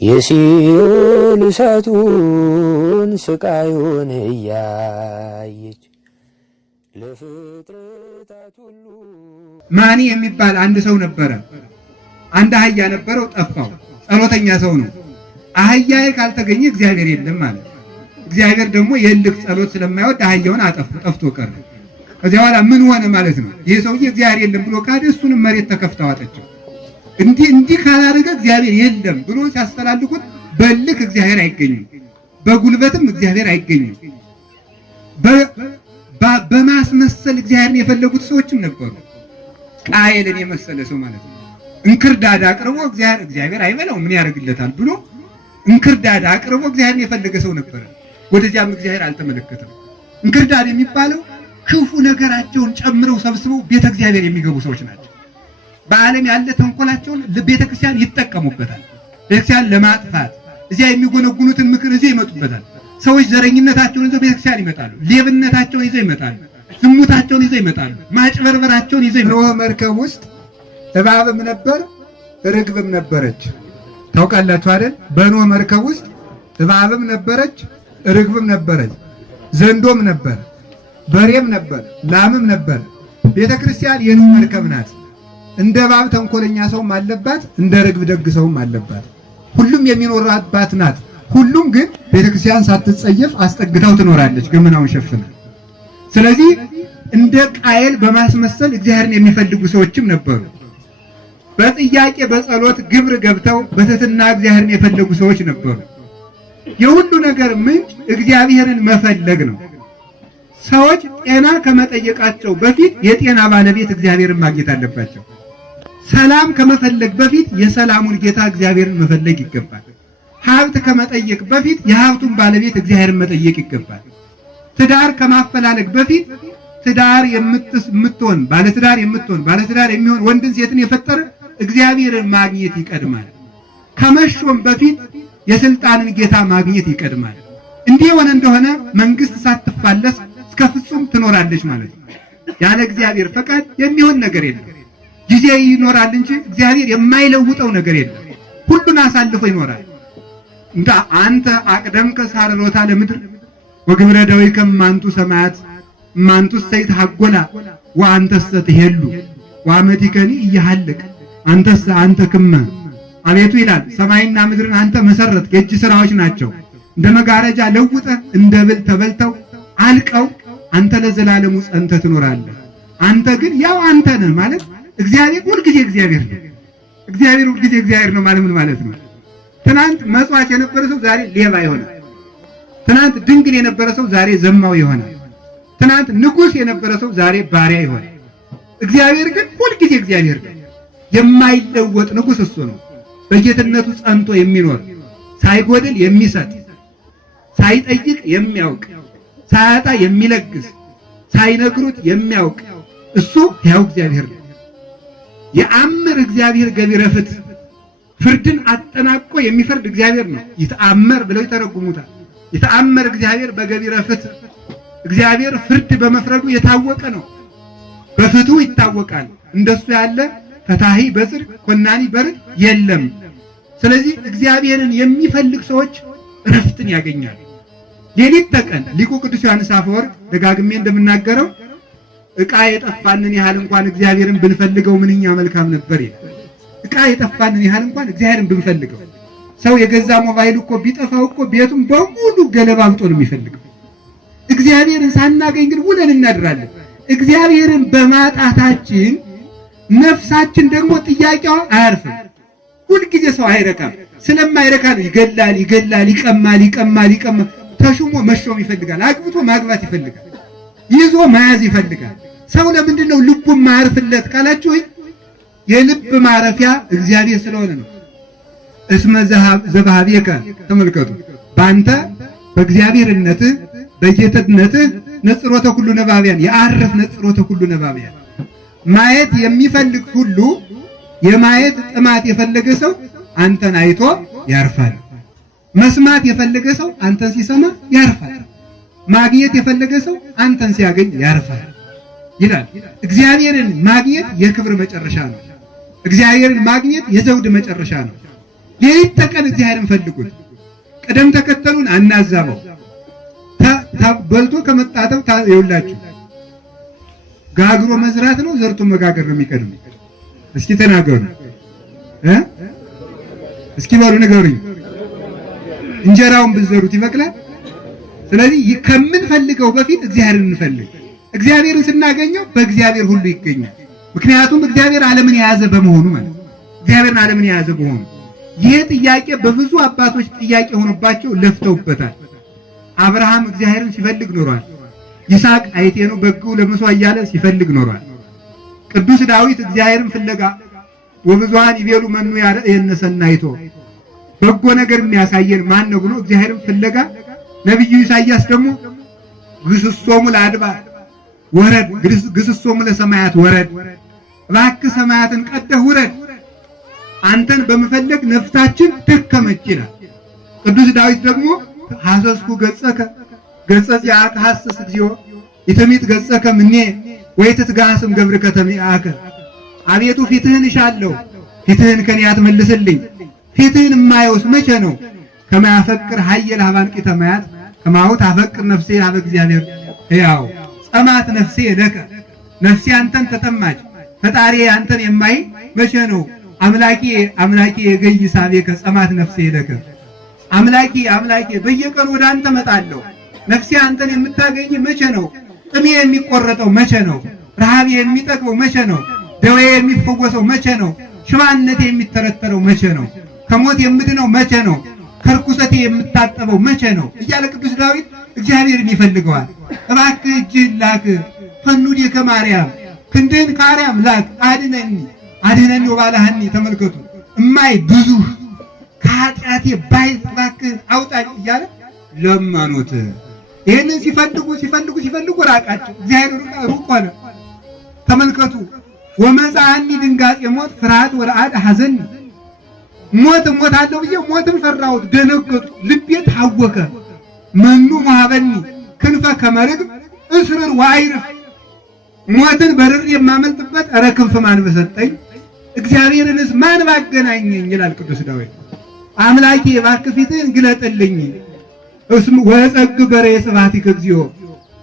የሲኦል እሳቱን ስቃዩን እያየች ለፍጥረታት ሁሉ። ማኒ የሚባል አንድ ሰው ነበረ። አንድ አህያ ነበረው፣ ጠፋው። ጸሎተኛ ሰው ነው። አህያዬ ካልተገኘ እግዚአብሔር የለም ማለት። እግዚአብሔር ደግሞ የልክ ጸሎት ስለማይወድ አህያውን ጠፍቶ ቀረ። ከዚያ በኋላ ምን ሆነ ማለት ነው? ይሄ ሰውዬ እግዚአብሔር የለም ብሎ ካደ፣ እሱንም መሬት ተከፍታ ዋጠችው። እንዲህ ካላደረገ እግዚአብሔር የለም ብሎ ሲያስተላልቁት በልክ እግዚአብሔር አይገኝም፣ በጉልበትም እግዚአብሔር አይገኝም። በማስመሰል እግዚአብሔርን የፈለጉት ሰዎችም ነበሩ። ቃየልን የመሰለ ሰው ማለት ነው። እንክርዳድ አቅርቦ እግዚአብሔር አይበላው ምን ያደርግለታል ብሎ እንክርዳድ አቅርቦ እግዚአብሔርን የፈለገ ሰው ነበረ። ወደዚያም እግዚአብሔር አልተመለከተም። እንክርዳድ የሚባለው ክፉ ነገራቸውን ጨምረው ሰብስበው ቤተ እግዚአብሔር የሚገቡ ሰዎች ናቸው። በዓለም ያለ ተንኮላቸውን ለቤተክርስቲያን ይጠቀሙበታል። ቤተክርስቲያን ለማጥፋት እዚያ የሚጎነጉኑትን ምክር እዚህ ይመጡበታል። ሰዎች ዘረኝነታቸውን ይዘው ቤተክርስቲያን ይመጣሉ። ሌብነታቸውን ይዘው ይመጣሉ። ዝሙታቸውን ይዘው ይመጣሉ። ማጭበርበራቸውን ይዘው ይመጣሉ። ኖህ መርከብ ውስጥ እባብም ነበር ርግብም ነበረች። ታውቃላችሁ አይደል? በኖህ መርከብ ውስጥ እባብም ነበረች ርግብም ነበረች፣ ዘንዶም ነበር፣ በሬም ነበር፣ ላምም ነበር። ቤተክርስቲያን የኖህ መርከብ ናት። እንደ እባብ ተንኮለኛ ሰውም አለባት፣ እንደ ርግብ ደግ ሰውም አለባት። ሁሉም የሚኖርባት ናት። ሁሉም ግን ቤተክርስቲያን ሳትጸየፍ አስጠግታው ትኖራለች፣ ገመናውን ሸፍና። ስለዚህ እንደ ቃየል በማስመሰል እግዚአብሔርን የሚፈልጉ ሰዎችም ነበሩ። በጥያቄ በጸሎት ግብር ገብተው በትህትና እግዚአብሔርን የፈለጉ ሰዎች ነበሩ። የሁሉ ነገር ምንጭ እግዚአብሔርን መፈለግ ነው። ሰዎች ጤና ከመጠየቃቸው በፊት የጤና ባለቤት እግዚአብሔርን ማግኘት አለባቸው። ሰላም ከመፈለግ በፊት የሰላሙን ጌታ እግዚአብሔርን መፈለግ ይገባል። ሀብት ከመጠየቅ በፊት የሀብቱን ባለቤት እግዚአብሔርን መጠየቅ ይገባል። ትዳር ከማፈላለግ በፊት ትዳር የምትሆን ባለትዳር የሚሆን ወንድን ሴትን የፈጠረ እግዚአብሔርን ማግኘት ይቀድማል። ከመሾም በፊት የስልጣንን ጌታ ማግኘት ይቀድማል። እንዲህ ሆነ እንደሆነ መንግስት ሳትፋለስ እስከ ፍጹም ትኖራለች ማለት ነው። ያለ እግዚአብሔር ፈቃድ የሚሆን ነገር የለም። ጊዜ ይኖራል እንጂ እግዚአብሔር የማይለውጠው ነገር የለም። ሁሉን አሳልፎ ይኖራል። እንታ አንተ አቅደምከ ሳርሮታ ለምድር ወግብረ ዳዊከ ማንቱ ሰማያት ማንቱ ሰይት ሐጎላ ወአንተሰ ትሄሉ ወአመቲከኒ ይሐልቅ አንተ ክመ አቤቱ ይላል። ሰማይና ምድርን አንተ መሰረት፣ የእጅ ስራዎች ናቸው። እንደ መጋረጃ ለውጠ እንደ ብል ተበልተው አልቀው አንተ ለዘላለሙ ጸንተ ትኖራለህ። አንተ ግን ያው አንተ ነህ ማለት እግዚአብሔር ሁልጊዜ እግዚአብሔር ነው። እግዚአብሔር ሁልጊዜ እግዚአብሔር ነው ማለት ምን ማለት ነው? ትናንት መጽዋዕት የነበረ ሰው ዛሬ ሌባ ይሆናል። ትናንት ድንግል የነበረ ሰው ዛሬ ዘማዊ ይሆናል። ትናንት ንጉስ የነበረ ሰው ዛሬ ባሪያ ይሆናል። እግዚአብሔር ግን ሁልጊዜ እግዚአብሔር ነው። የማይለወጥ ንጉስ እሱ ነው። በጌትነቱ ጸንቶ የሚኖር ሳይጎድል የሚሰጥ ሳይጠይቅ የሚያውቅ ሳያጣ የሚለግስ ሳይነግሩት የሚያውቅ እሱ ሕያው እግዚአብሔር ነው። የአምር እግዚአብሔር ገቢረ ፍትሕ ፍርድን አጠናቆ የሚፈርድ እግዚአብሔር ነው። ይተአመር ብለው ይተረጉሙታል። ይተአመር እግዚአብሔር በገቢረ ፍትሕ እግዚአብሔር ፍርድ በመፍረዱ የታወቀ ነው። በፍትሑ ይታወቃል። እንደሱ ያለ ፈታሂ በጽድቅ ኮናኒ በርቅ የለም። ስለዚህ እግዚአብሔርን የሚፈልግ ሰዎች ረፍትን ያገኛሉ። ሌሊት ተቀን ሊቁ ቅዱስ ዮሐንስ አፈወርቅ ደጋግሜ እንደምናገረው ዕቃ የጠፋንን ያህል እንኳን እግዚአብሔርን ብንፈልገው ምንኛ መልካም ነበር ይላል። ዕቃ የጠፋንን ያህል እንኳን እግዚአብሔርን ብንፈልገው። ሰው የገዛ ሞባይል እኮ ቢጠፋው እኮ ቤቱን በሙሉ ገለባብጦ ነው የሚፈልገው። እግዚአብሔርን ሳናገኝ ግን ውለን እናድራለን። እግዚአብሔርን በማጣታችን ነፍሳችን ደግሞ ጥያቄዋ አያርፍም። ሁልጊዜ ሰው አይረካም። ስለማይረካ ነው ይገላል፣ ይቀማል። ተሹሞ መሾም ይፈልጋል። አግብቶ ማግባት ይፈልጋል። ይዞ መያዝ ይፈልጋል። ሰው ለምንድን ነው ልቡ ማያርፍለት ካላችሁ የልብ ማረፊያ እግዚአብሔር ስለሆነ ነው። እስመ ዘባህቤከ ተመልከቱ፣ ባንተ በእግዚአብሔርነትህ በጌትነትህ ነጽሮተ ሁሉ ነባቢያን የአረፍ ነጽሮተ ሁሉ ነባቢያን ማየት የሚፈልግ ሁሉ የማየት ጥማት የፈለገ ሰው አንተን አይቶ ያርፋል። መስማት የፈለገ ሰው አንተን ሲሰማ ያርፋል። ማግኘት የፈለገ ሰው አንተን ሲያገኝ ያርፋል ይላል። እግዚአብሔርን ማግኘት የክብር መጨረሻ ነው። እግዚአብሔርን ማግኘት የዘውድ መጨረሻ ነው። ሌሊት ተቀን እግዚአብሔርን ፈልጉት። ቅደም ተከተሉን አናዛበው። በልቶ ከመጣተው ይውላችሁ ጋግሮ መዝራት ነው ዘርቶ መጋገር ነው የሚቀድም? እስኪ ተናገሩ እስኪ በሉ ንገሩኝ። እንጀራውን ብትዘሩት ይበቅላል? ስለዚህ ከምንፈልገው በፊት እግዚአብሔርን እንፈልግ። እግዚአብሔርን ስናገኘው በእግዚአብሔር ሁሉ ይገኛል። ምክንያቱም እግዚአብሔር ዓለምን የያዘ በመሆኑ ማለት እግዚአብሔርን ዓለምን የያዘ በመሆኑ ይሄ ጥያቄ በብዙ አባቶች ጥያቄ ሆኖባቸው ለፍተውበታል። አብርሃም እግዚአብሔርን ሲፈልግ ኖሯል። ይስሐቅ አይቴኑ በግው ለመስዋዕት እያለ ሲፈልግ ኖሯል። ቅዱስ ዳዊት እግዚአብሔርን ፍለጋ ወብዙሃን ይቤሉ መኑ የነሰናይቶ በጎ ነገር የሚያሳየን ማን ነው ብሎ እግዚአብሔርን ፍለጋ ነብዩ ኢሳይያስ ደግሞ ግስሶሙ ለአድባር ወረድ ግስሶሙ ለሰማያት ወረድ፣ እባክህ ሰማያትን ቀደህ ውረድ አንተን በመፈለግ ነፍሳችን ደከመች ይላል። ቅዱስ ዳዊት ደግሞ ሐሰስኩ ገጸከ ገጸ ዚአከ ሐሰስ እግዚኦ ይተሚት ገጸከ ምኔ ወይትትጋስም ገብርከ ተሚአከ። አቤቱ ፊትህን እሻለሁ ፊትህን ከኔ አትመልስልኝ። ፊትህን የማየውስ መቼ ነው? ከማያፈቅር ኃየል ሀባንቂ ተማያት ከማሁ ታፈቅር ነፍሴ ሀበ እግዚአብሔር ሕያው ጸማት ነፍሴ ለከ። ነፍሴ አንተን ተጠማች ፈጣሪ አንተን የማይ መቼ ነው? አምላኬ አምላኬ የገይ ሳቤከ ጸማት ነፍሴ ለከ። አምላኬ አምላኬ በየቀኑ ወደ አንተ መጣለሁ። ነፍሴ አንተን የምታገኝ መቼ ነው? ጥሜ የሚቆረጠው መቼ ነው? ረሃብ የሚጠግበው መቼ ነው? ደዌ የሚፈወሰው መቼ ነው? ሽባነቴ የሚተረተረው መቼ ነው? ከሞት የምድነው መቼ ነው? ከርኩሰቴ የምታጠበው መቼ ነው? እያለ ቅዱስ ዳዊት እግዚአብሔርን ይፈልገዋል። እባክህ እጅህን ላክ ፈኑድ ከማርያም ክንድህን ከአርያም ላክ አድነኒ አድነኒ ወባልሐኒ። ተመልከቱ እማይ ብዙ ከኃጢአቴ ባይ እባክህ አውጣኝ እያለ ለመኑት። ይህንን ሲፈልጉ ራቃቸው። እግዚአብሔር ሩቅ ሆነ። ተመልከቱ ወመጽአኒ ድንጋጤ ሞት ፍርሃት ወረአድ ሐዘን። ሞት እሞታለሁ ብዬ ሞትን ፈራሁት፣ ደነገጡ፣ ልቤ ታወከ። መኑ መሀበኒ ክንፈ ከመርግብ እስርር ወአይርፍ። ሞትን በርር የማመልጥበት ኧረ ክንፍ ማን በሰጠኝ? እግዚአብሔርንስ ማን ባገናኘኝ? ይላል ቅዱስ ዳዊት። አምላኬ እባክህ ፊትህን ግለጥልኝ። እስም ወጸግ በሬ ስብሐቲከ እግዚኦ።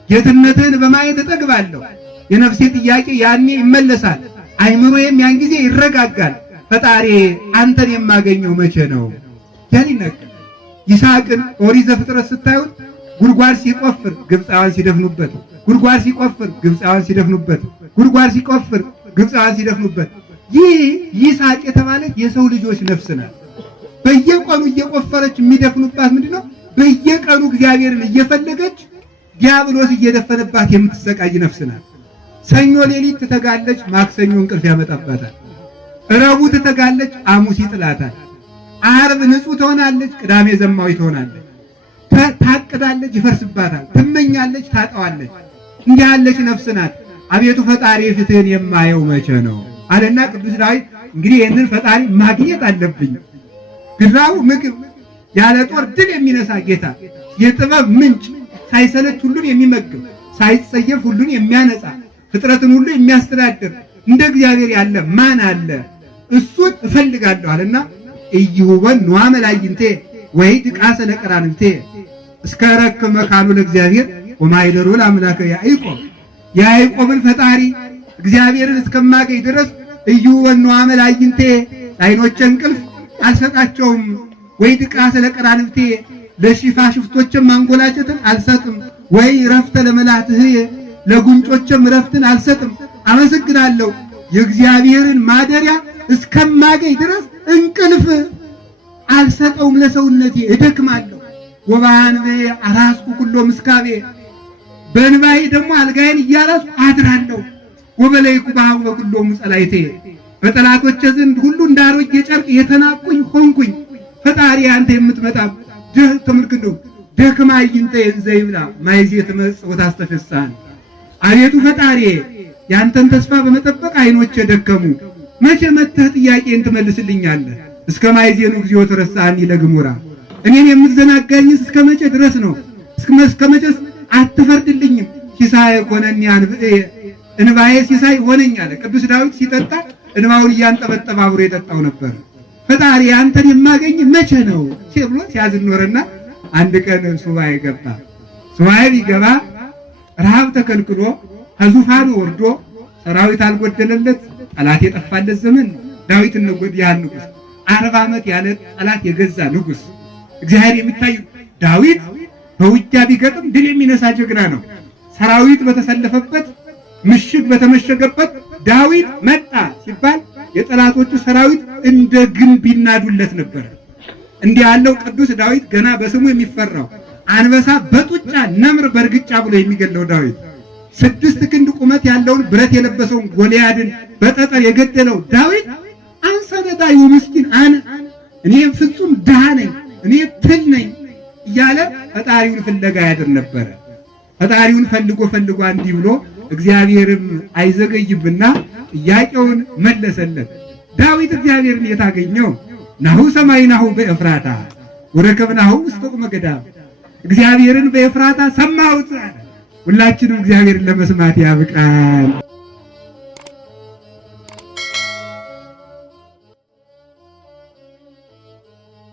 ጌትነትህን በማየት እጠግባለሁ። የነፍሴ ጥያቄ ያኔ ይመለሳል፣ አይምሮዬም ያን ጊዜ ይረጋጋል። ፈጣሪ አንተን የማገኘው መቼ ነው? ያሊነክ ይስሐቅን ኦሪት ዘፍጥረት ስታዩት ጉድጓድ ሲቆፍር ግብፃውያን ሲደፍኑበት፣ ጉድጓድ ሲቆፍር ግብፃውያን ሲደፍኑበት፣ ጉድጓድ ሲቆፍር ግብፃውያን ሲደፍኑበት። ይህ ይስሐቅ የተባለች የሰው ልጆች ነፍስ ናት። በየቀኑ እየቆፈረች የሚደፍኑባት ምንድነው? በየቀኑ እግዚአብሔርን እየፈለገች ዲያብሎስ እየደፈነባት የምትሰቃይ ነፍስ ናት። ሰኞ ሌሊት ትተጋለች፣ ማክሰኞ እንቅልፍ ያመጣባታል። ረቡዕ ትተጋለች፣ ሐሙስ ይጥላታል። ዓርብ ንጹህ ትሆናለች፣ ቅዳሜ ዘማዊ ትሆናለች። ታቅዳለች፣ ይፈርስባታል። ትመኛለች፣ ታጣዋለች። እንዲህ ያለች ነፍስ ናት። አቤቱ ፈጣሪ ፊትህን የማየው መቼ ነው አለና ቅዱስ ዳዊት እንግዲህ ይህንን ፈጣሪ ማግኘት አለብኝ። ግራው ምግብ ያለ ጦር ድል የሚነሳ ጌታ፣ የጥበብ ምንጭ፣ ሳይሰለች ሁሉን የሚመግብ ሳይጸየፍ ሁሉን የሚያነጻ ፍጥረትን ሁሉ የሚያስተዳድር እንደ እግዚአብሔር ያለ ማን አለ? እሱን እፈልጋለሁ አለና እይሁበን ኗመላይንቴ ወይ ድቃሰ ለቀራንንቴ እስከ ረክብ መካኑ ለእግዚአብሔር ወማይደሩ ለአምላከ ያዕቆብ። የያዕቆብን ፈጣሪ እግዚአብሔርን እስከማገኝ ድረስ እይሁበን ኗመላይንቴ ለዓይኖቼ እንቅልፍ አልሰጣቸውም። ወይ ድቃሰ ለቀራንንቴ ለሽፋሽፍቶችም ማንጎላቸትን አልሰጥም። ወይ ረፍተ ለመላትህ ለጉንጮችም ረፍትን አልሰጥም። አመሰግናለሁ የእግዚአብሔርን ማደሪያ እስከማገኝ ድረስ እንቅልፍ አልሰጠውም። ለሰውነቴ እደክማለሁ። ወባንቤ አራስኩ ኩሎ ምስካቤ በእንባዬ ደግሞ አልጋዬን እያራስኩ አድራለሁ። ወበለይኩ በሀቡ በኩሎሙ ጸላይቴ በጠላቶቼ ዘንድ ሁሉ እንዳሮጌ ጨርቅ የተናቁኝ ሆንኩኝ። ፈጣሪ አንተ የምትመጣ ተመልክቶ ደክማይንተ እንዘይብላ ማይዜ ትመጽእ ወታስተፈሳን። አቤቱ ፈጣሪ ያንተን ተስፋ በመጠበቅ አይኖቼ ደከሙ። መቼ መጥተህ ጥያቄን ትመልስልኛለህ? እስከ ማይዜኑ እግዚኦ ተረሳኒ ለግሙራ። እኔን የምትዘናጋኝስ እስከ መቼ ድረስ ነው? እስከ መቼስ አትፈርድልኝም? ሲሳይ ሆነኒ አንብኤ እንባዬ ሲሳይ ሆነኝ አለ ቅዱስ ዳዊት። ሲጠጣ እንባውን እያንጠበጠበ አብሮ የጠጣው ነበር። ፈጣሪ አንተን የማገኝ መቼ ነው ብሎ ሲያዝን ኖረና አንድ ቀን ሱባኤ ገባ። ሱባኤ ቢገባ ረሃብ ተከልክሎ ከዙፋኑ ወርዶ ሰራዊት አልጎደለለት ጠላት የጠፋለት ዘመን ነው። ዳዊት ያን ንጉሥ 40 ዓመት ያለ ጠላት የገዛ ንጉሥ እግዚአብሔር የሚታይ ዳዊት በውጊያ ቢገጥም ድል የሚነሳ ጀግና ነው። ሰራዊት በተሰለፈበት ምሽግ በተመሸገበት ዳዊት መጣ ሲባል የጠላቶቹ ሰራዊት እንደ ግንብ ይናዱለት ነበር። እንዲህ ያለው ቅዱስ ዳዊት ገና በስሙ የሚፈራው አንበሳ በጡጫ ነምር በርግጫ ብሎ የሚገለው ዳዊት 6 ክንድ ቁመት ያለውን ብረት የለበሰውን ጎልያድን በጠጠር የገደለው ዳዊት አንሰነዳዩ ምስኪን እኔ ፍጹም ድሃ ነኝ፣ እኔ ትል ነኝ እያለ ፈጣሪውን ፍለጋ ያድር ነበር። ፈጣሪውን ፈልጎ እንዲህ ብሎ እግዚአብሔርም አይዘገይብና ጥያቄውን መለሰለት። ዳዊት እግዚአብሔርን የታገኘው ናሁ ሰማይናሁ በኤፍራታ ወረከብናሁ ውስተ ቁመ ገዳም፣ እግዚአብሔርን በኤፍራታ ሰማሁት። ሁላችንም እግዚአብሔርን ለመስማት ያብቃን።